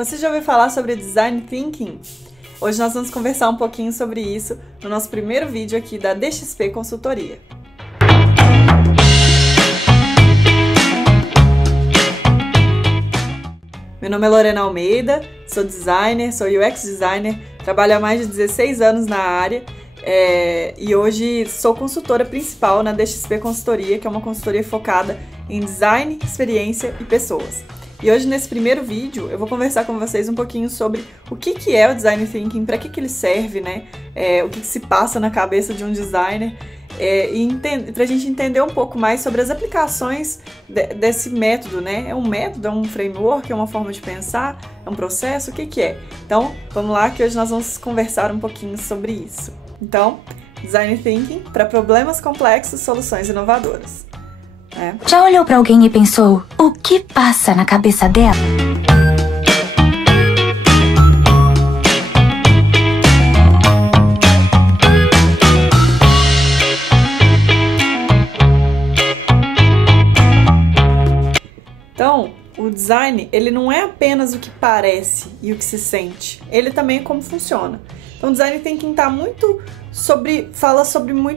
Você já ouviu falar sobre Design Thinking? Hoje nós vamos conversar um pouquinho sobre isso no nosso primeiro vídeo aqui da DXP Consultoria. Meu nome é Lorena Almeida, sou designer, sou UX designer, trabalho há mais de 16 anos na área e hoje sou consultora principal na DXP Consultoria, que é uma consultoria focada em design, experiência e pessoas. E hoje, nesse primeiro vídeo, eu vou conversar com vocês um pouquinho sobre o que é o Design Thinking, para que ele serve, né? O que se passa na cabeça de um designer, e para a gente entender um pouco mais sobre as aplicações desse método, né? É um método, é um framework, é uma forma de pensar, é um processo, o que é? Então, vamos lá que hoje nós vamos conversar um pouquinho sobre isso. Então, Design Thinking para problemas complexos, soluções inovadoras. Já olhou pra alguém e pensou, o que passa na cabeça dela? Então, o design, ele não é apenas o que parece e o que se sente, ele também é como funciona. Então, o Design Thinking fala muito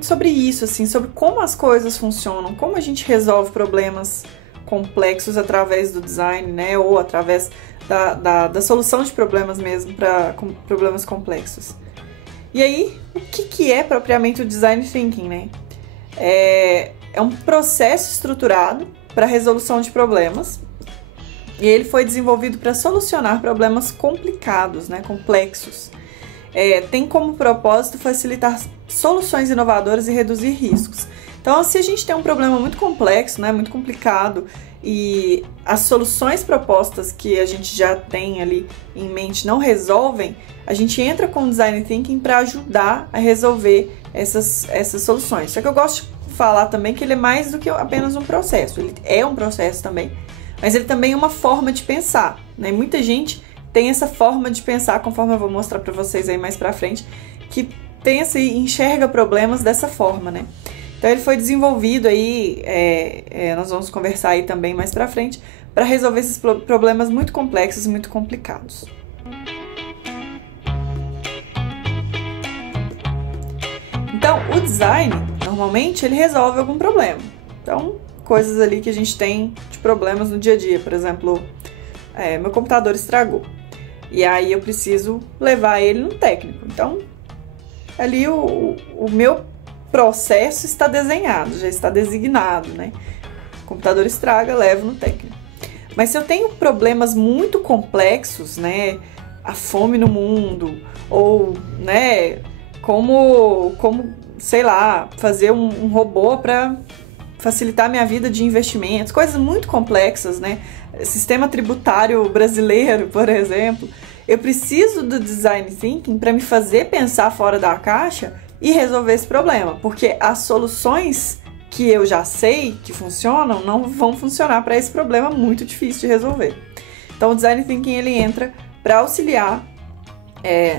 sobre isso, assim, sobre como as coisas funcionam, como a gente resolve problemas complexos através do design, né, ou através da solução de problemas mesmo para problemas complexos. E aí, o que é propriamente o Design Thinking, né? É um processo estruturado para a resolução de problemas, e ele foi desenvolvido para solucionar problemas complicados, né, complexos. Tem como propósito facilitar soluções inovadoras e reduzir riscos. Então, se a gente tem um problema muito complexo, né, muito complicado, e as soluções propostas que a gente já tem ali em mente não resolvem, a gente entra com o Design Thinking para ajudar a resolver essas soluções. Só que eu gosto de falar também que ele é mais do que apenas um processo. Ele é um processo também, mas ele também é uma forma de pensar, né? Muita gente tem essa forma de pensar, conforme eu vou mostrar para vocês aí mais para frente, que pensa e enxerga problemas dessa forma, né? Então ele foi desenvolvido aí, nós vamos conversar aí também mais para frente, para resolver esses problemas muito complexos e muito complicados. Então, o design, normalmente, ele resolve algum problema. Então, coisas ali que a gente tem de problemas no dia a dia, por exemplo, meu computador estragou. E aí eu preciso levar ele no técnico. Então, ali o meu processo está desenhado, já está designado, né? O computador estraga, levo no técnico. Mas se eu tenho problemas muito complexos, né? A fome no mundo, ou, né? Como sei lá, fazer um robô para facilitar minha vida de investimentos, coisas muito complexas, né? Sistema tributário brasileiro, por exemplo. Eu preciso do Design Thinking para me fazer pensar fora da caixa e resolver esse problema, porque as soluções que eu já sei que funcionam não vão funcionar para esse problema muito difícil de resolver. Então, o Design Thinking ele entra para auxiliar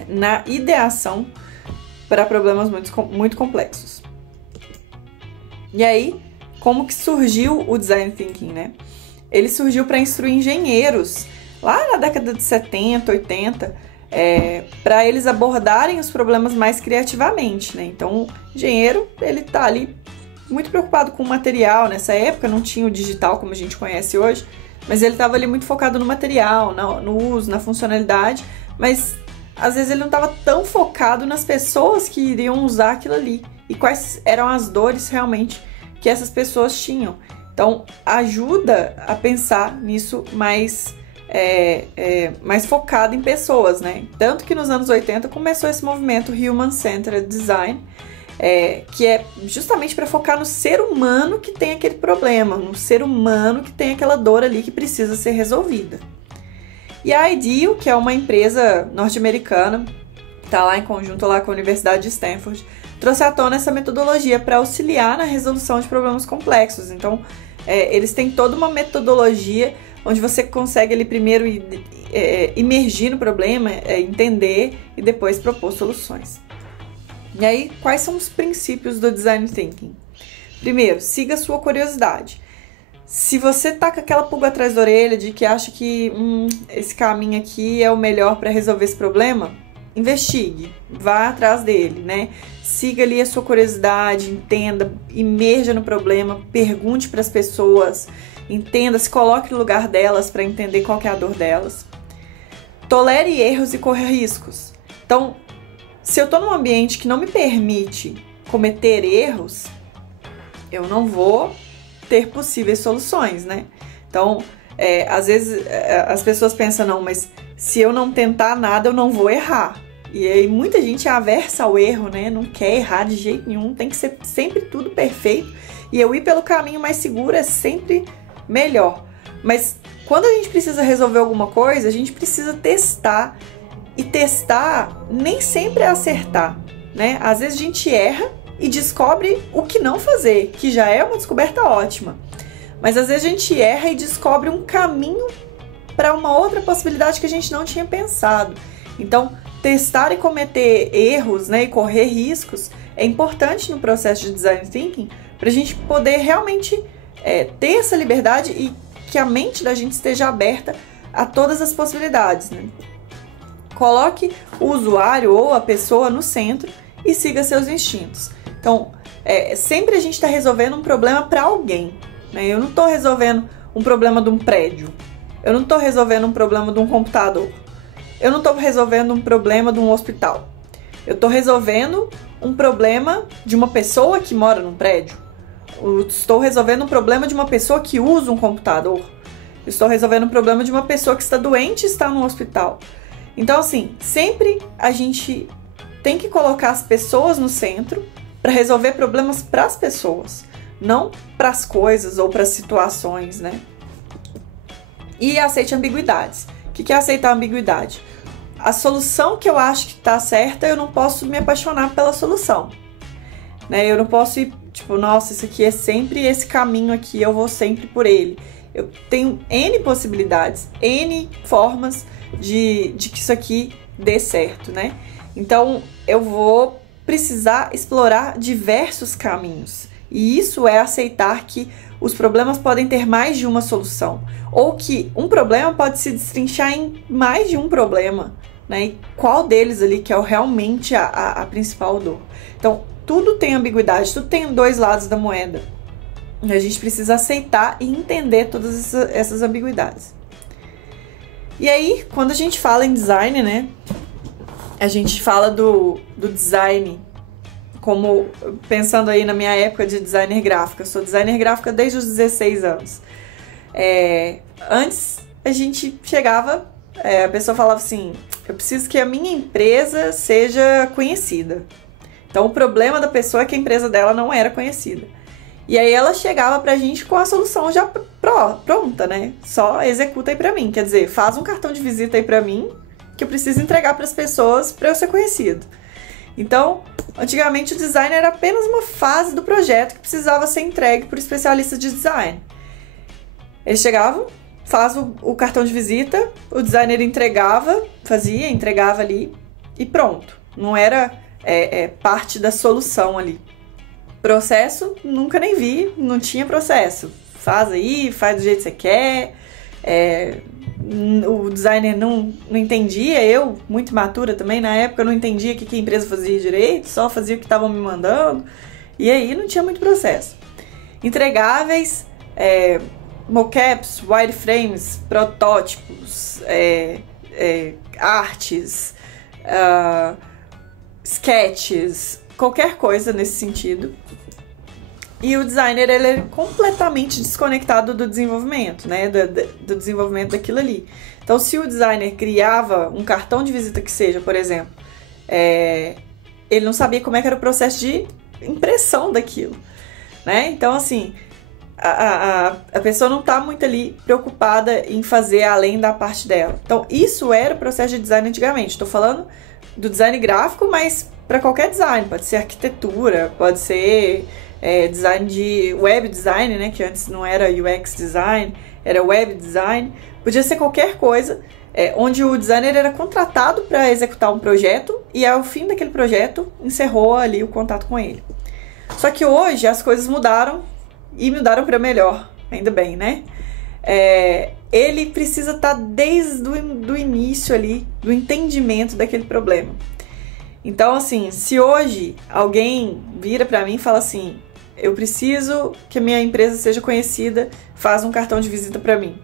na ideação para problemas muito complexos. E aí, como que surgiu o Design Thinking, né? Ele surgiu para instruir engenheiros lá na década de 70, 80, para eles abordarem os problemas mais criativamente, né? Então, o engenheiro, ele tá ali muito preocupado com o material. Nessa época não tinha o digital como a gente conhece hoje, mas ele estava ali muito focado no material, no uso, na funcionalidade, mas às vezes ele não estava tão focado nas pessoas que iriam usar aquilo ali e quais eram as dores realmente que essas pessoas tinham. Então, ajuda a pensar nisso mais focado em pessoas, né? Tanto que nos anos 80 começou esse movimento Human Centered Design, que é justamente para focar no ser humano que tem aquele problema, no ser humano que tem aquela dor ali que precisa ser resolvida. E a IDEO, que é uma empresa norte-americana, está lá em conjunto lá com a Universidade de Stanford, trouxe à tona essa metodologia para auxiliar na resolução de problemas complexos. Então, eles têm toda uma metodologia onde você consegue ali primeiro imergir no problema, entender e depois propor soluções. E aí, quais são os princípios do Design Thinking? Primeiro, siga a sua curiosidade. Se você tá com aquela pulga atrás da orelha de que acha que esse caminho aqui é o melhor para resolver esse problema, investigue, vá atrás dele, né? Siga ali a sua curiosidade, entenda, imerja no problema, pergunte para as pessoas, entenda, se coloque no lugar delas para entender qual que é a dor delas. Tolere erros e corra riscos. Então, se eu tô num ambiente que não me permite cometer erros, eu não vou ter possíveis soluções, né? Então, às vezes as pessoas pensam, não, mas se eu não tentar nada, eu não vou errar. E aí muita gente é aversa ao erro, né? Não quer errar de jeito nenhum, tem que ser sempre tudo perfeito. E eu ir pelo caminho mais seguro é sempre melhor. Mas quando a gente precisa resolver alguma coisa, a gente precisa testar. E testar nem sempre é acertar, né? Às vezes a gente erra e descobre o que não fazer, que já é uma descoberta ótima. Mas às vezes a gente erra e descobre um caminho para uma outra possibilidade que a gente não tinha pensado. Então, testar e cometer erros, né, e correr riscos é importante no processo de design thinking para a gente poder realmente ter essa liberdade e que a mente da gente esteja aberta a todas as possibilidades, né? Coloque o usuário ou a pessoa no centro e siga seus instintos. Então, sempre a gente está resolvendo um problema para alguém, né? Eu não estou resolvendo um problema de um prédio. Eu não estou resolvendo um problema de um computador. Eu não estou resolvendo um problema de um hospital. Eu estou resolvendo um problema de uma pessoa que mora num prédio. Eu estou resolvendo um problema de uma pessoa que usa um computador. Eu estou resolvendo um problema de uma pessoa que está doente e está no hospital. Então, assim, sempre a gente tem que colocar as pessoas no centro para resolver problemas para as pessoas, não para as coisas ou para as situações, né? E aceite ambiguidades. O que é aceitar ambiguidade? A solução que eu acho que está certa, eu não posso me apaixonar pela solução, né? Eu não posso ir, tipo, nossa, isso aqui é sempre esse caminho aqui, eu vou sempre por ele. Eu tenho N possibilidades, N formas de que isso aqui dê certo, né? Então, eu vou precisar explorar diversos caminhos. E isso é aceitar que os problemas podem ter mais de uma solução. Ou que um problema pode se destrinchar em mais de um problema, né? E qual deles ali que é realmente a principal dor. Então, tudo tem ambiguidade, tudo tem dois lados da moeda. E a gente precisa aceitar e entender todas essas ambiguidades. E aí, quando a gente fala em design, né? A gente fala do design como, pensando aí na minha época de designer gráfico. Eu sou designer gráfica desde os 16 anos. Antes, a gente chegava, a pessoa falava assim, eu preciso que a minha empresa seja conhecida. Então, o problema da pessoa é que a empresa dela não era conhecida. E aí ela chegava pra gente com a solução já pronta, né? Só executa aí pra mim. Quer dizer, faz um cartão de visita aí pra mim, que eu preciso entregar pras pessoas pra eu ser conhecido. Então, antigamente o design era apenas uma fase do projeto que precisava ser entregue por especialistas de design. Eles chegavam, faz o cartão de visita, o designer entregava ali e pronto. Não era parte da solução ali. Processo, nunca nem vi, não tinha processo. Faz aí, faz do jeito que você quer. O designer não entendia, eu, muito imatura também, na época eu não entendia o que a empresa fazia direito, só fazia o que estavam me mandando. E aí não tinha muito processo. Entregáveis, mockups, wireframes, protótipos, artes, sketches, qualquer coisa nesse sentido. E o designer, ele é completamente desconectado do desenvolvimento, né? Do desenvolvimento daquilo ali. Então, se o designer criava um cartão de visita que seja, por exemplo, ele não sabia como é que era o processo de impressão daquilo, né? Então, assim, a pessoa não está muito ali preocupada em fazer além da parte dela. Então, isso era o processo de design antigamente. Estou falando do design gráfico, mas para qualquer design. Pode ser arquitetura, pode ser design de web design, né? Que antes não era UX design, era web design. Podia ser qualquer coisa, onde o designer era contratado para executar um projeto e ao fim daquele projeto encerrou ali o contato com ele. Só que hoje as coisas mudaram e mudaram para melhor. ainda bem, né? Ele precisa estar desde o início ali, do entendimento daquele problema. Então, assim, se hoje alguém vira para mim e fala assim, eu preciso que a minha empresa seja conhecida, faz um cartão de visita para mim.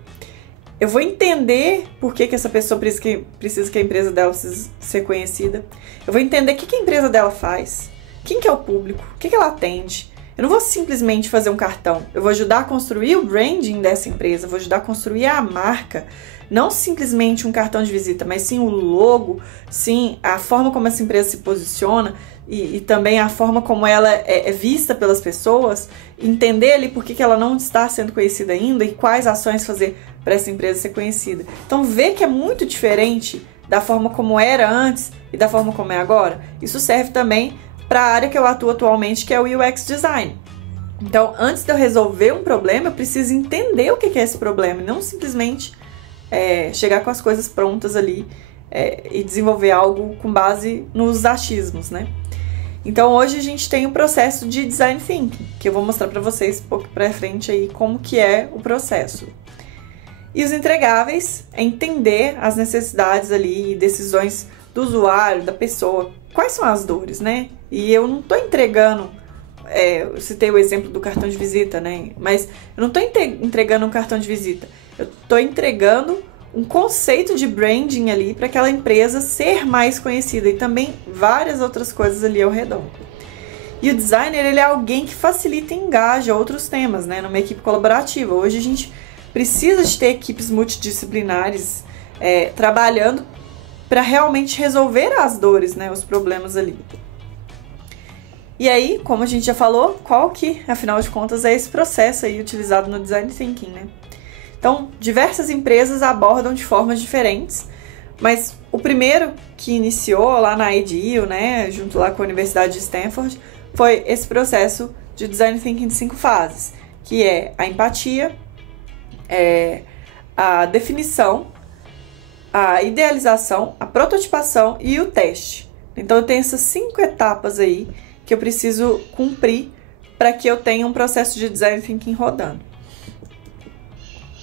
Eu vou entender por que essa pessoa precisa que a empresa dela precisa ser conhecida. Eu vou entender o que a empresa dela faz, quem que é o público, o que ela atende. Eu não vou simplesmente fazer um cartão. Eu vou ajudar a construir o branding dessa empresa, vou ajudar a construir a marca. Não simplesmente um cartão de visita, mas sim o logo, sim a forma como essa empresa se posiciona e também a forma como ela é vista pelas pessoas. Entender ali por que ela não está sendo conhecida ainda e quais ações fazer para essa empresa ser conhecida. Então, ver que é muito diferente da forma como era antes e da forma como é agora. Isso serve também para a área que eu atuo atualmente, que é o UX Design. Então, antes de eu resolver um problema, eu preciso entender o que é esse problema, e não simplesmente chegar com as coisas prontas ali e desenvolver algo com base nos achismos, né? Então, hoje a gente tem o processo de Design Thinking, que eu vou mostrar para vocês um pouco para frente aí como que é o processo. E os entregáveis é entender as necessidades ali e decisões do usuário, da pessoa, quais são as dores, né? E eu não estou entregando, eu citei o exemplo do cartão de visita, né? Mas eu não estou entregando um cartão de visita, eu estou entregando um conceito de branding ali para aquela empresa ser mais conhecida e também várias outras coisas ali ao redor. E o designer, ele é alguém que facilita e engaja outros temas, né? Numa equipe colaborativa. Hoje a gente precisa de ter equipes multidisciplinares trabalhando para realmente resolver as dores, né, os problemas ali. E aí, como a gente já falou, qual que, afinal de contas, é esse processo aí utilizado no Design Thinking, né? Então, diversas empresas abordam de formas diferentes, mas o primeiro que iniciou lá na IDEO, né, junto lá com a Universidade de Stanford, foi esse processo de Design Thinking de 5 fases, que é a empatia, a definição, a idealização, a prototipação e o teste. Então, eu tenho essas 5 etapas aí que eu preciso cumprir para que eu tenha um processo de Design Thinking rodando.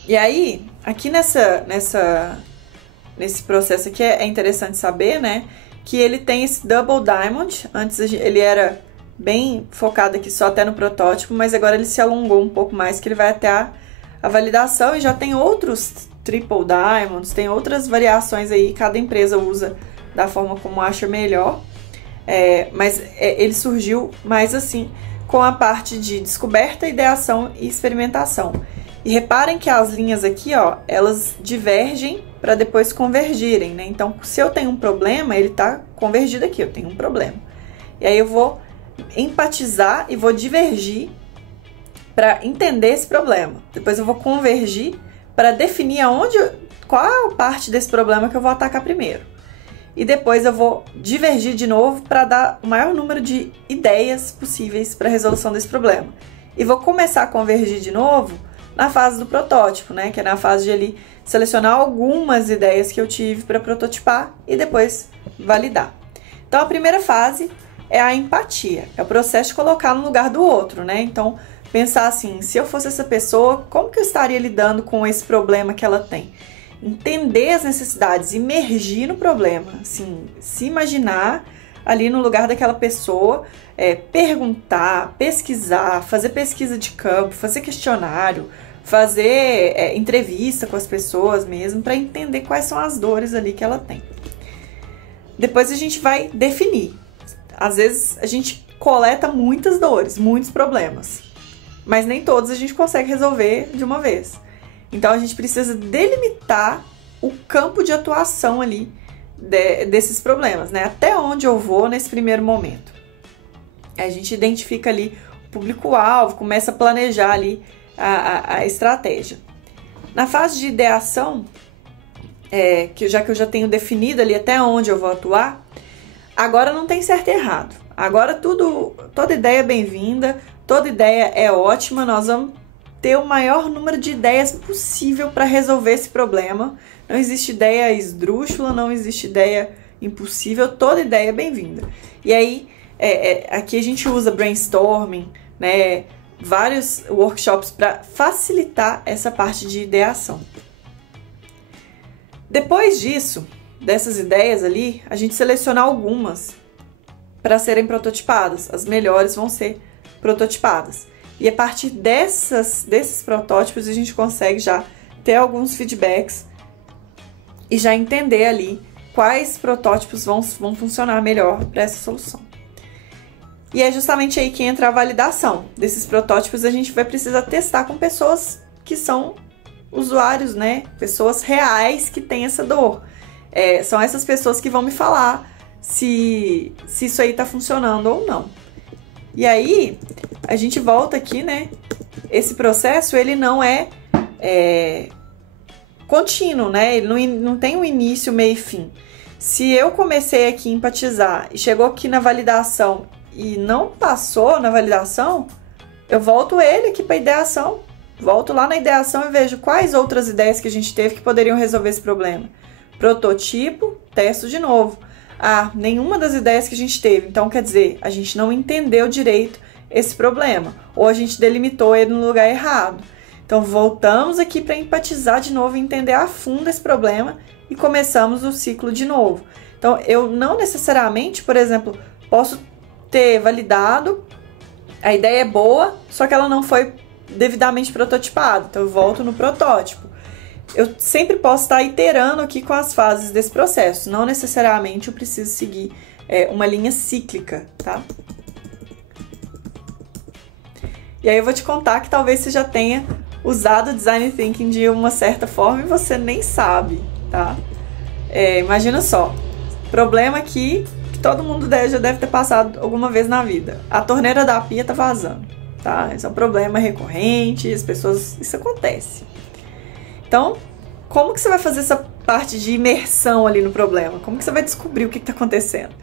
E aí, aqui nesse processo aqui é interessante saber, né, que ele tem esse Double Diamond. Antes ele era bem focado aqui só até no protótipo, mas agora ele se alongou um pouco mais, que ele vai até a validação e já tem outros Triple Diamonds, tem outras variações aí, cada empresa usa da forma como acha melhor, mas ele surgiu mais assim, com a parte de descoberta, ideação e experimentação. E reparem que as linhas aqui, ó, elas divergem para depois convergirem, né? Então, se eu tenho um problema, ele tá convergido aqui, eu tenho um problema. E aí eu vou empatizar e vou divergir para entender esse problema. Depois eu vou convergir para definir qual parte desse problema que eu vou atacar primeiro. E depois eu vou divergir de novo para dar o maior número de ideias possíveis para a resolução desse problema. E vou começar a convergir de novo na fase do protótipo, né? Que é na fase de ali selecionar algumas ideias que eu tive para prototipar e depois validar. Então, a primeira fase é a empatia. É o processo de colocar no lugar do outro, né? Então, pensar assim, se eu fosse essa pessoa, como que eu estaria lidando com esse problema que ela tem? Entender as necessidades, imergir no problema, assim, se imaginar ali no lugar daquela pessoa, perguntar, pesquisar, fazer pesquisa de campo, fazer questionário, fazer entrevista com as pessoas mesmo, para entender quais são as dores ali que ela tem. Depois a gente vai definir. Às vezes a gente coleta muitas dores, muitos problemas, mas nem todos a gente consegue resolver de uma vez. Então a gente precisa delimitar o campo de atuação ali desses problemas, né? Até onde eu vou nesse primeiro momento. A gente identifica ali o público-alvo, começa a planejar ali a estratégia. Na fase de ideação, que eu já tenho definido ali até onde eu vou atuar, agora não tem certo e errado. Agora toda ideia é bem-vinda, toda ideia é ótima, nós vamos ter o maior número de ideias possível para resolver esse problema. Não existe ideia esdrúxula, não existe ideia impossível, toda ideia é bem-vinda. E aí, aqui a gente usa brainstorming, né, vários workshops para facilitar essa parte de ideação. Depois disso, dessas ideias ali, a gente seleciona algumas para serem prototipadas. As melhores vão ser prototipadas. E a partir desses protótipos a gente consegue já ter alguns feedbacks e já entender ali quais protótipos vão funcionar melhor para essa solução. E é justamente aí que entra a validação desses protótipos. A gente vai precisar testar com pessoas que são usuários, né? Pessoas reais que têm essa dor. São essas pessoas que vão me falar se isso aí tá funcionando ou não. E aí, a gente volta aqui, né? Esse processo, ele não é contínuo, né? Ele não tem um início, meio e fim. Se eu comecei aqui a empatizar e chegou aqui na validação e não passou na validação, eu volto ele aqui para ideação. Volto lá na ideação e vejo quais outras ideias que a gente teve que poderiam resolver esse problema. Prototipo, testo de novo. Nenhuma das ideias que a gente teve. Então, quer dizer, a gente não entendeu direito esse problema. Ou a gente delimitou ele no lugar errado. Então, voltamos aqui para empatizar de novo e entender a fundo esse problema e começamos o ciclo de novo. Então, eu não necessariamente, por exemplo, posso ter validado, a ideia é boa, só que ela não foi devidamente prototipada. Então, eu volto no protótipo. Eu sempre posso estar iterando aqui com as fases desse processo. Não necessariamente eu preciso seguir uma linha cíclica, tá? E aí eu vou te contar que talvez você já tenha usado o Design Thinking de uma certa forma e você nem sabe, tá? Imagina só, problema aqui que todo mundo já deve ter passado alguma vez na vida. A torneira da pia tá vazando, tá? Esse é um problema recorrente, isso acontece. Então, como que você vai fazer essa parte de imersão ali no problema? Como que você vai descobrir o que está acontecendo?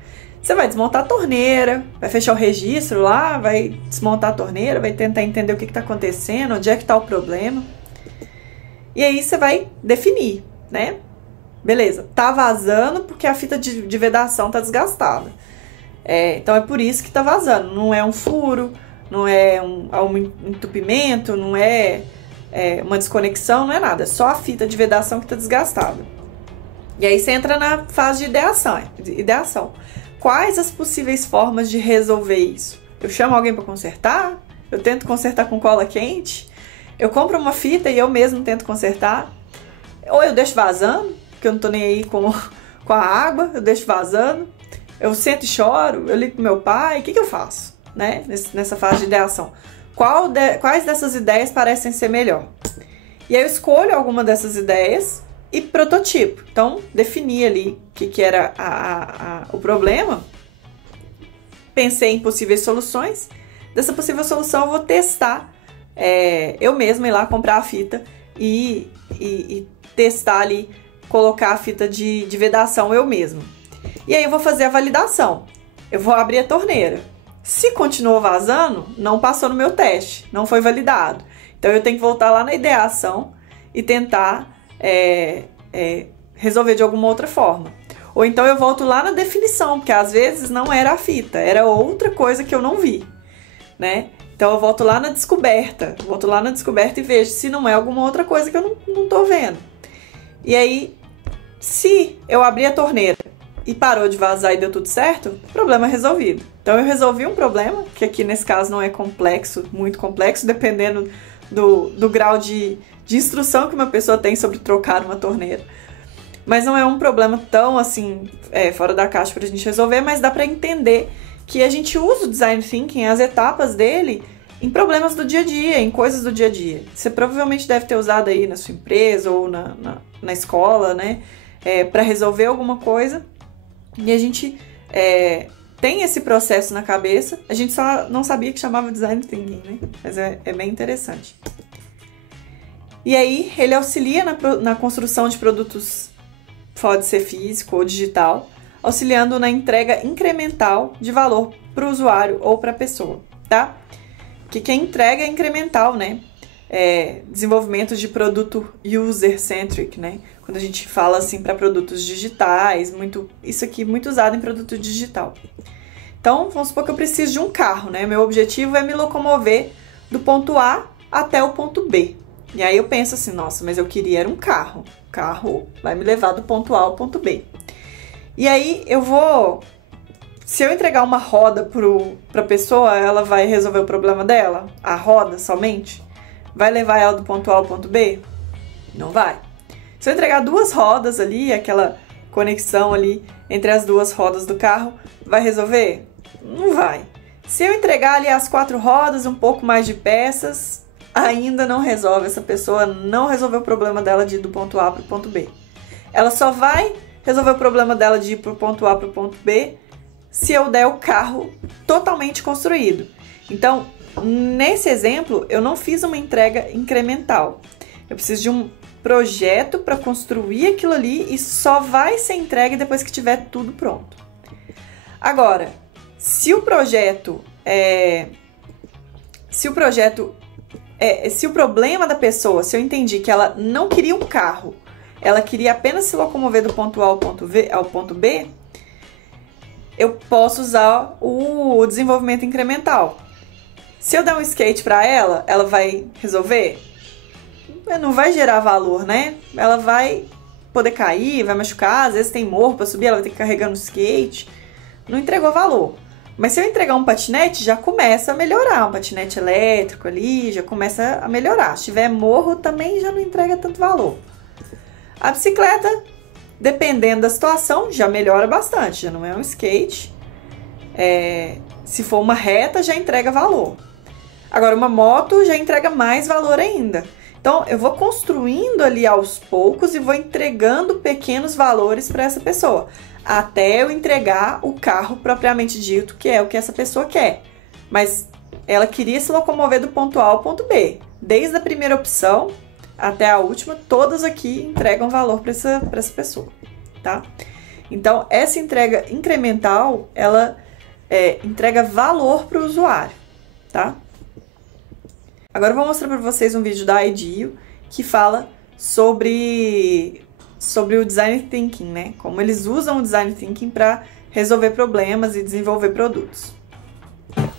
Você vai desmontar a torneira, vai fechar o registro lá, vai desmontar a torneira, vai tentar entender o que está acontecendo, onde é que está o problema. E aí você vai definir, né? Beleza, tá vazando porque a fita de vedação tá desgastada. Então é por isso que tá vazando. Não é um furo, não é um entupimento, não é uma desconexão, não é nada. É só a fita de vedação que tá desgastada. E aí você entra na fase de ideação. Quais as possíveis formas de resolver isso? Eu chamo alguém para consertar? Eu tento consertar com cola quente? Eu compro uma fita e eu mesmo tento consertar? Ou eu deixo vazando, porque eu não tô nem aí com a água, eu deixo vazando? Eu sento e choro? Eu ligo pro meu pai? O que eu faço, né? Nessa fase de ideação. Quais dessas ideias parecem ser melhor? E aí eu escolho alguma dessas ideias e prototipo. Então, defini ali o que era o problema. Pensei em possíveis soluções. Dessa possível solução eu vou testar. Eu mesma ir lá comprar a fita e testar ali, colocar a fita de vedação eu mesma. E aí eu vou fazer a validação. Eu vou abrir a torneira. Se continuou vazando, não passou no meu teste, não foi validado. Então eu tenho que voltar lá na ideação e tentar resolver de alguma outra forma. Ou então eu volto lá na definição, porque às vezes não era a fita, era outra coisa que eu não vi, né? Então eu volto lá na descoberta, e vejo se não é alguma outra coisa que eu não tô vendo. E aí, se eu abrir a torneira e parou de vazar e deu tudo certo, problema resolvido. Então eu resolvi um problema, que aqui nesse caso não é complexo, muito complexo, dependendo do grau de instrução que uma pessoa tem sobre trocar uma torneira. Mas não é um problema tão assim, fora da caixa pra gente resolver, mas dá pra entender que a gente usa o Design Thinking, as etapas dele, em problemas do dia a dia, em coisas do dia a dia. Você provavelmente deve ter usado aí na sua empresa ou na escola, né? Pra resolver alguma coisa. E a gente tem esse processo na cabeça, a gente só não sabia que chamava Design Thinking, né? Mas é bem interessante. E aí, ele auxilia na construção de produtos, pode ser físico ou digital, auxiliando na entrega incremental de valor para o usuário ou para a pessoa, tá? Que a entrega é incremental, né? Desenvolvimento de produto user-centric, né? Quando a gente fala assim para produtos digitais, isso aqui muito usado em produto digital. Então, vamos supor que eu preciso de um carro, né? Meu objetivo é me locomover do ponto A até o ponto B. E aí eu penso assim, nossa, mas eu queria era um carro. O carro vai me levar do ponto A ao ponto B. E aí se eu entregar uma roda para a pessoa, ela vai resolver o problema dela? A roda somente? Vai levar ela do ponto A ao ponto B? Não vai. Se eu entregar 2 rodas ali, aquela conexão ali entre as 2 rodas do carro, vai resolver? Não vai. Se eu entregar ali as 4 rodas, um pouco mais de peças, ainda não resolve. Essa pessoa não resolveu o problema dela de ir do ponto A para o ponto B. Ela só vai resolver o problema dela de ir para o ponto A para o ponto B se eu der o carro totalmente construído. Então, nesse exemplo, eu não fiz uma entrega incremental. Eu preciso de um projeto para construir aquilo ali e só vai ser entregue depois que tiver tudo pronto. Agora, se o problema da pessoa, se eu entendi que ela não queria um carro, ela queria apenas se locomover do ponto A ao ponto B, eu posso usar o desenvolvimento incremental. Se eu der um skate para ela, ela vai resolver? Não vai gerar valor, né? Ela vai poder cair, vai machucar, às vezes tem morro para subir, ela vai ter que carregar no skate. Não entregou valor. Mas se eu entregar um patinete, já começa a melhorar. Um patinete elétrico ali, já começa a melhorar. Se tiver morro, também já não entrega tanto valor. A bicicleta, dependendo da situação, já melhora bastante. Já não é um skate. Se for uma reta, já entrega valor. Agora, uma moto já entrega mais valor ainda. Então, eu vou construindo ali aos poucos e vou entregando pequenos valores para essa pessoa, até eu entregar o carro propriamente dito, que é o que essa pessoa quer. Mas ela queria se locomover do ponto A ao ponto B. Desde a primeira opção até a última, todas aqui entregam valor para essa pessoa, tá? Então, essa entrega incremental, ela entrega valor para o usuário, tá? Agora eu vou mostrar para vocês um vídeo da IDEO que fala sobre o Design Thinking, né? Como eles usam o Design Thinking para resolver problemas e desenvolver produtos.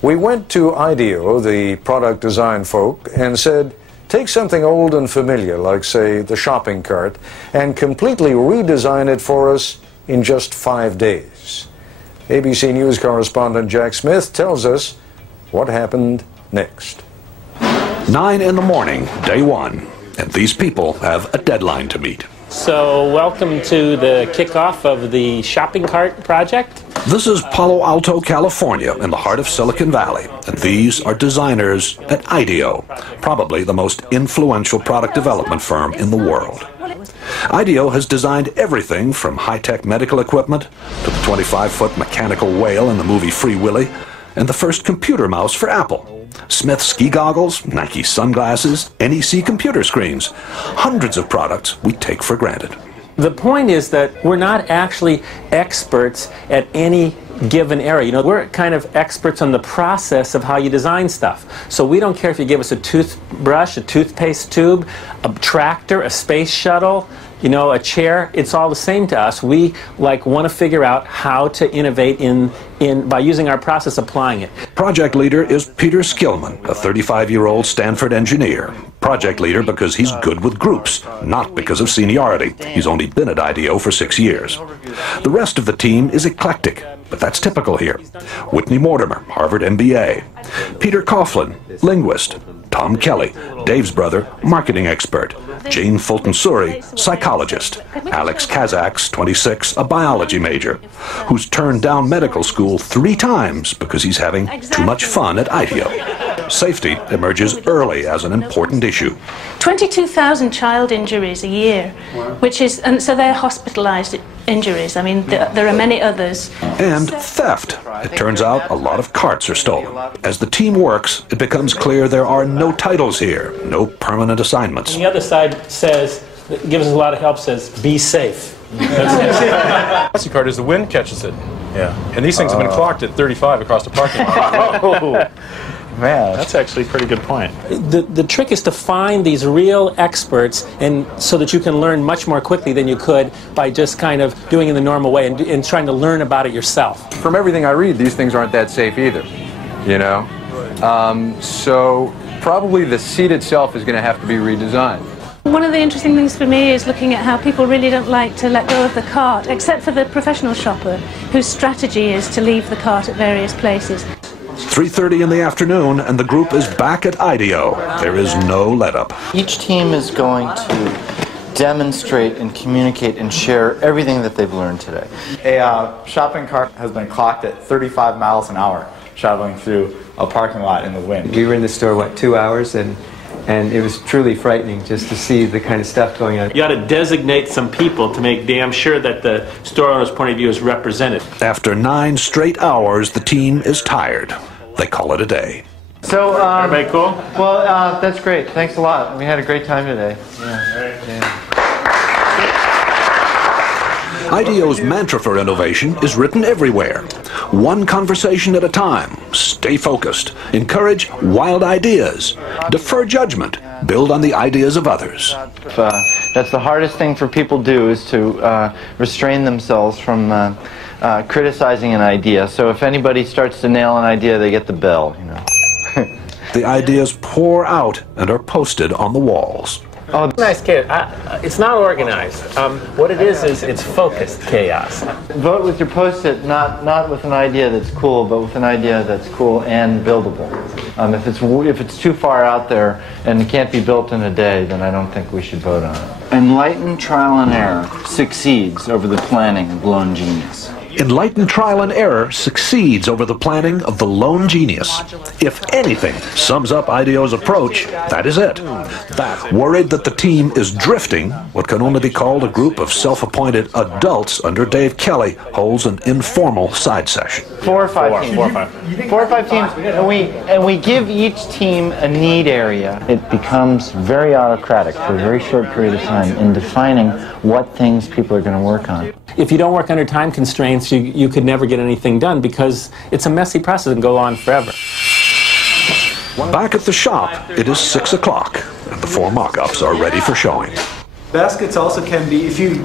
We went to IDEO, the product design folk, and said, take something old and familiar, like, say, the shopping cart, and completely redesign it for us in just 5 days. ABC News correspondent Jack Smith tells us what happened next. 9 in the morning, day 1, and these people have a deadline to meet. So, welcome to the kickoff of the shopping cart project. This is Palo Alto, California, in the heart of Silicon Valley, and these are designers at IDEO, probably the most influential product development firm in the world. IDEO has designed everything from high-tech medical equipment to the 25-foot mechanical whale in the movie Free Willy, and the first computer mouse for Apple. Smith ski goggles, Nike sunglasses, NEC computer screens. Hundreds of products we take for granted. The point is that we're not actually experts at any given area. You know, we're kind of experts on the process of how you design stuff. So we don't care if you give us a toothbrush, a toothpaste tube, a tractor, a space shuttle, you know, a chair. It's all the same to us. We want to figure out how to innovate by using our process, applying it. Project leader is Peter Skillman, a 35-year-old Stanford engineer. Project leader because he's good with groups, not because of seniority. He's only been at IDEO for 6 years. The rest of the team is eclectic, but that's typical here. Whitney Mortimer, Harvard MBA. Peter Coughlin, linguist. Tom Kelly, Dave's brother, marketing expert. Jane Fulton-Suri, psychologist. Alex Kazaks, 26, a biology major, who's turned down medical school 3 times because he's having too much fun at IDEO. Safety emerges early as an important issue. 22,000 child injuries a year, and so they're hospitalized injuries. I mean, there are many others. And theft. It turns out a lot of carts are stolen. As the team works, it becomes clear there are no titles here, no permanent assignments. And the other side gives us a lot of help, says, be safe. Taxi cart is the wind catches it. Yeah. And these things have been clocked at 35 across the parking lot. Oh, man, that's actually a pretty good point. The trick is to find these real experts, and so that you can learn much more quickly than you could by just kind of doing it in the normal way and trying to learn about it yourself. From everything I read, these things aren't that safe either, you know? So probably the seat itself is going to have to be redesigned. One of the interesting things for me is looking at how people really don't like to let go of the cart, except for the professional shopper, whose strategy is to leave the cart at various places. 3:30 in the afternoon, and the group is back at IDEO. There is no let-up. Each team is going to demonstrate and communicate and share everything that they've learned today. A shopping cart has been clocked at 35 miles an hour traveling through a parking lot in the wind. We were in the store, what, 2 hours, and it was truly frightening just to see the kind of stuff going on. You got to designate some people to make damn sure that the store owner's point of view is represented. After 9 straight hours, the team is tired. They call it a day. So, everybody cool? Well, that's great. Thanks a lot. We had a great time today. IDEO's mantra for innovation is written everywhere. One conversation at a time. Stay focused. Encourage wild ideas. Defer judgment. Build on the ideas of others. That's the hardest thing for people to do, is to restrain themselves from criticizing an idea. So if anybody starts to nail an idea, they get the bell, you know. The ideas pour out and are posted on the walls. Oh, nice chaos. It's not organized. What it is it's focused chaos. Vote with your post-it, not with an idea that's cool, but with an idea that's cool and buildable. If it's too far out there and it can't be built in a day, then I don't think we should vote on it. Enlightened trial and error succeeds over the planning of lone genius. Enlightened trial and error succeeds over the planning of the lone genius. If anything sums up IDEO's approach, that is it. Worried that the team is drifting, what can only be called a group of self-appointed adults under Dave Kelly holds an informal side session. 4 or 5 teams. 4 or 5 teams, and we give each team a need area. It becomes very autocratic for a very short period of time in defining what things people are going to work on. If you don't work under time constraints, you could never get anything done because it's a messy process and go on forever. Back at the shop, it is 6 o'clock, and the 4 mock-ups are ready for showing. Baskets also can be, if you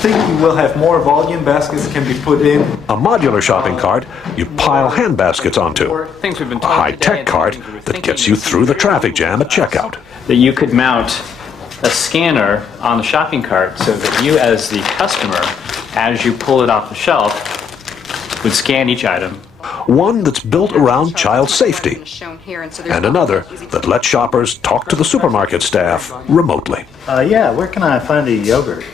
think you will have more volume, baskets can be put in. A modular shopping cart you pile hand baskets onto. A high-tech cart that gets you through the traffic jam at checkout. That you could mount a scanner on the shopping cart so that you, as the customer, as you pull it off the shelf, would scan each item. One that's built around child safety, and another that lets shoppers talk to the supermarket staff remotely. Yeah, where can I find a yogurt?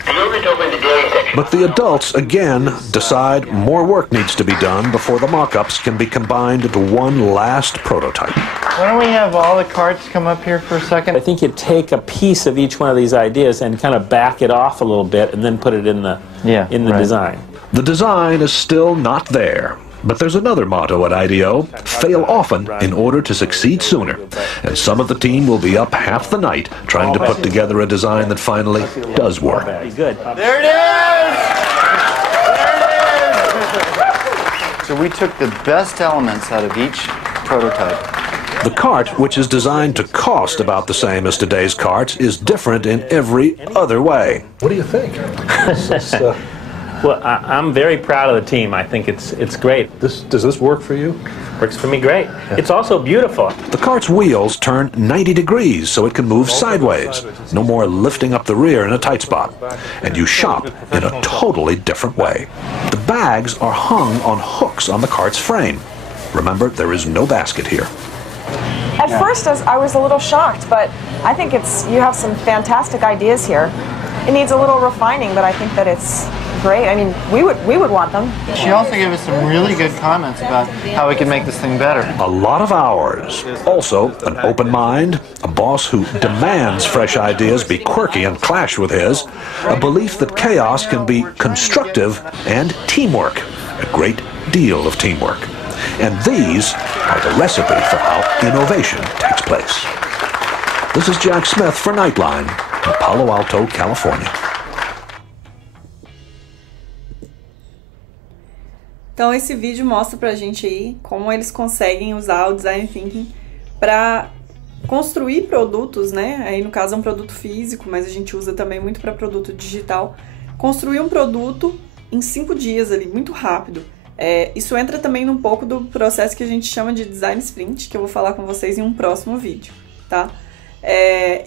But the adults, again, decide more work needs to be done before the mock-ups can be combined into one last prototype. Why don't we have all the carts come up here for a second? I think you take a piece of each one of these ideas and kind of back it off a little bit and then put it in the design. The design is still not there. But there's another motto at IDEO: fail often in order to succeed sooner. And some of the team will be up half the night trying to put together a design that finally does work. There it is! There it is! So we took the best elements out of each prototype. The cart, which is designed to cost about the same as today's carts, is different in every other way. What do you think? Well, I'm very proud of the team. I think it's great. Does this work for you? Works for me great. Yeah. It's also beautiful. The cart's wheels turn 90 degrees so it can move sideways. No more lifting up the rear in a tight spot. And you shop in a totally different way. The bags are hung on hooks on the cart's frame. Remember, there is no basket here. At first, I was a little shocked, but I think you have some fantastic ideas here. It needs a little refining, but I think that it's great. I mean, we would want them. She also gave us some really good comments about how we can make this thing better. A lot of hours. Also, an open mind, a boss who demands fresh ideas be quirky and clash with his, a belief that chaos can be constructive, and teamwork. A great deal of teamwork. And these are the recipe for how innovation takes place. This is Jack Smith for Nightline in Palo Alto, California. Então esse vídeo mostra pra gente aí como eles conseguem usar o Design Thinking para construir produtos, né? Aí no caso é um produto físico, mas a gente usa também muito para produto digital. Construir um produto em 5 dias ali, muito rápido. Isso entra também num pouco do processo que a gente chama de Design Sprint, que eu vou falar com vocês em um próximo vídeo. tá?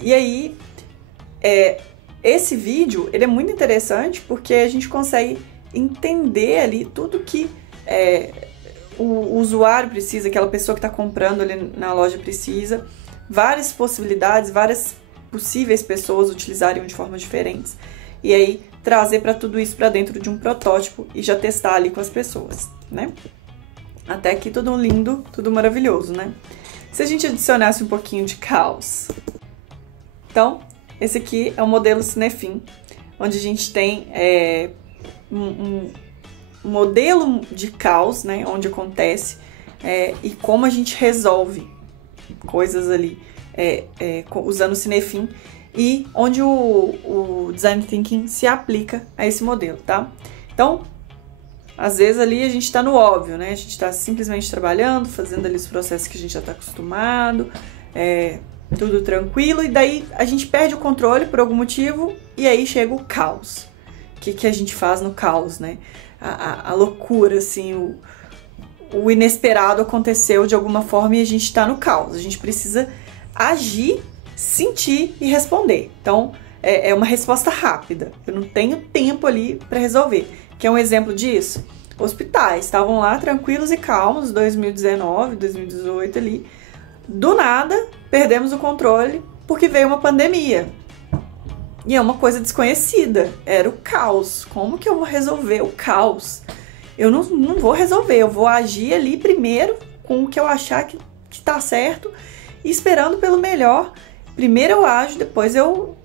E aí, esse vídeo, ele é muito interessante porque a gente consegue entender ali tudo que o usuário precisa, aquela pessoa que está comprando ali na loja precisa, várias possibilidades, várias possíveis pessoas utilizariam de formas diferentes, e aí trazer para tudo isso para dentro de um protótipo e já testar ali com as pessoas, né? Até aqui tudo lindo, tudo maravilhoso, né? Se a gente adicionasse um pouquinho de caos. Então, esse aqui é o modelo Cinefin, onde a gente tem um modelo de caos, né? Onde acontece e como a gente resolve coisas ali usando o Cinefin, e onde o Design Thinking se aplica a esse modelo, tá? Então, às vezes ali a gente está no óbvio, né? A gente está simplesmente trabalhando, fazendo ali os processos que a gente já está acostumado, tudo tranquilo, e daí a gente perde o controle por algum motivo, e aí chega o caos. O que a gente faz no caos, né? A loucura, assim, o inesperado aconteceu de alguma forma e a gente está no caos. A gente precisa agir, sentir e responder. Então, é uma resposta rápida. Eu não tenho tempo ali para resolver. Quer um exemplo disso? Hospitais estavam lá tranquilos e calmos, 2019, 2018 ali. Do nada, perdemos o controle porque veio uma pandemia. E é uma coisa desconhecida. Era o caos. Como que eu vou resolver o caos? Eu não vou resolver. Eu vou agir ali primeiro com o que eu achar que tá certo e esperando pelo melhor. Primeiro eu ajo, depois eu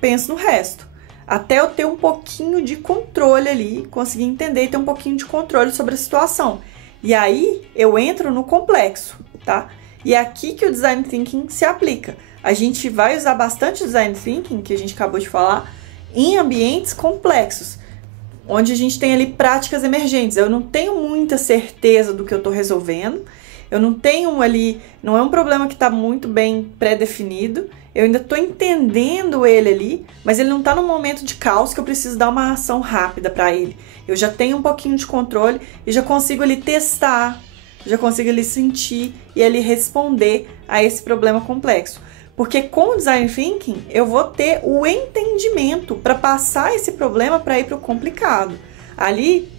penso no resto. Até eu ter um pouquinho de controle ali, conseguir entender e ter um pouquinho de controle sobre a situação. E aí eu entro no complexo, tá? E é aqui que o Design Thinking se aplica. A gente vai usar bastante o Design Thinking, que a gente acabou de falar, em ambientes complexos, onde a gente tem ali práticas emergentes. Eu não tenho muita certeza do que eu estou resolvendo, eu não tenho ali, não é um problema que está muito bem pré-definido, eu ainda estou entendendo ele ali, mas ele não está num momento de caos que eu preciso dar uma ação rápida para ele. Eu já tenho um pouquinho de controle e já consigo ali testar, já consigo ali sentir e ali responder a esse problema complexo. Porque com o Design Thinking eu vou ter o entendimento para passar esse problema para ir para o complicado. Ali,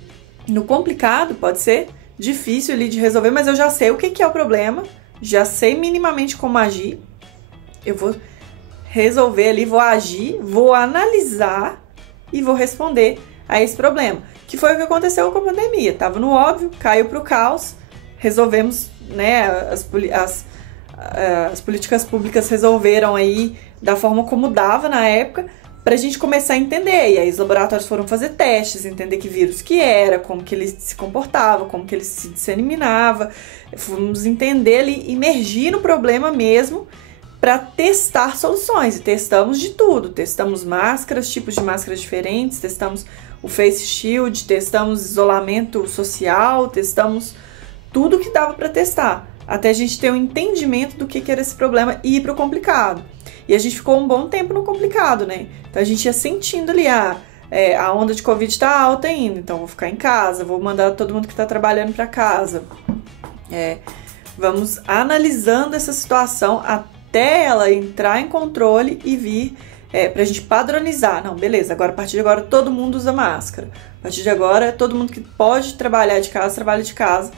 no complicado, pode ser difícil ali de resolver, mas eu já sei o que é o problema, já sei minimamente como agir, eu vou resolver ali, vou agir, vou analisar e vou responder a esse problema. Que foi o que aconteceu com a pandemia. Estava no óbvio, caiu para o caos, resolvemos, né, as políticas públicas resolveram aí da forma como dava na época, para a gente começar a entender. E aí os laboratórios foram fazer testes, entender que vírus que era, como que ele se comportava, como que ele se disseminava. Fomos entender ali, imergir no problema mesmo, para testar soluções. E testamos de tudo. Testamos máscaras, tipos de máscaras diferentes, testamos o face shield, testamos isolamento social, testamos tudo que dava para testar, até a gente ter um entendimento do que era esse problema e ir para o complicado. E a gente ficou um bom tempo no complicado, né? Então a gente ia sentindo ali, a onda de Covid está alta ainda, então vou ficar em casa, vou mandar todo mundo que está trabalhando para casa. Vamos analisando essa situação até ela entrar em controle e vir pra gente padronizar. Não, beleza, agora a partir de agora todo mundo usa máscara. A partir de agora todo mundo que pode trabalhar de casa, trabalha de casa,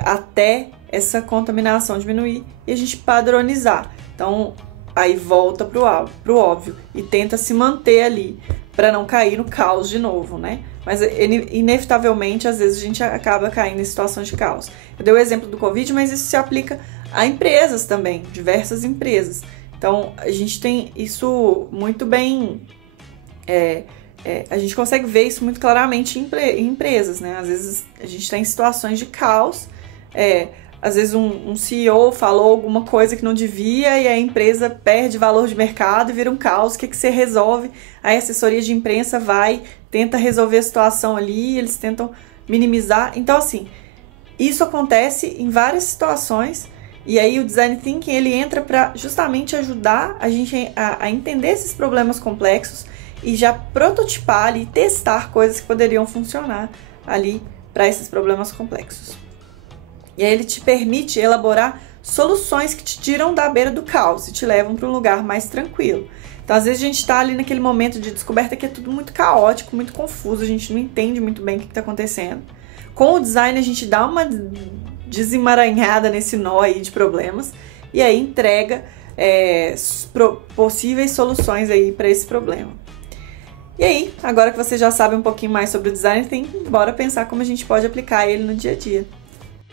até essa contaminação diminuir e a gente padronizar. Então, aí volta pro óbvio e tenta se manter ali para não cair no caos de novo, né? Mas inevitavelmente, às vezes, a gente acaba caindo em situações de caos. Eu dei o exemplo do Covid, mas isso se aplica a empresas também, diversas empresas. Então, a gente tem isso muito bem... a gente consegue ver isso muito claramente em empresas, né? Às vezes, a gente está em situações de caos. Às vezes, um CEO falou alguma coisa que não devia e a empresa perde valor de mercado e vira um caos. O que você resolve? A assessoria de imprensa vai, tenta resolver a situação ali, eles tentam minimizar. Então, assim, isso acontece em várias situações e aí o Design Thinking ele entra para justamente ajudar a gente a entender esses problemas complexos e já prototipar ali, testar coisas que poderiam funcionar ali para esses problemas complexos. E aí ele te permite elaborar soluções que te tiram da beira do caos e te levam para um lugar mais tranquilo. Então, às vezes, a gente está ali naquele momento de descoberta que é tudo muito caótico, muito confuso, a gente não entende muito bem o que está acontecendo. Com o design, a gente dá uma desemaranhada nesse nó aí de problemas e aí entrega possíveis soluções aí para esse problema. E aí, agora que você já sabe um pouquinho mais sobre o design thinking, bora pensar como a gente pode aplicar ele no dia a dia.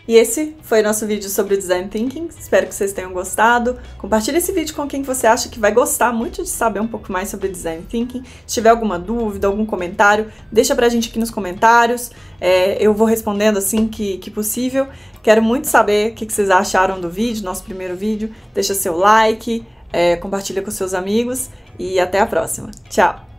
E esse foi o nosso vídeo sobre o Design Thinking, espero que vocês tenham gostado. Compartilhe esse vídeo com quem você acha que vai gostar muito de saber um pouco mais sobre Design Thinking. Se tiver alguma dúvida, algum comentário, deixa pra gente aqui nos comentários, eu vou respondendo assim que possível. Quero muito saber o que vocês acharam do vídeo, nosso primeiro vídeo. Deixa seu like, compartilha com seus amigos e até a próxima. Tchau!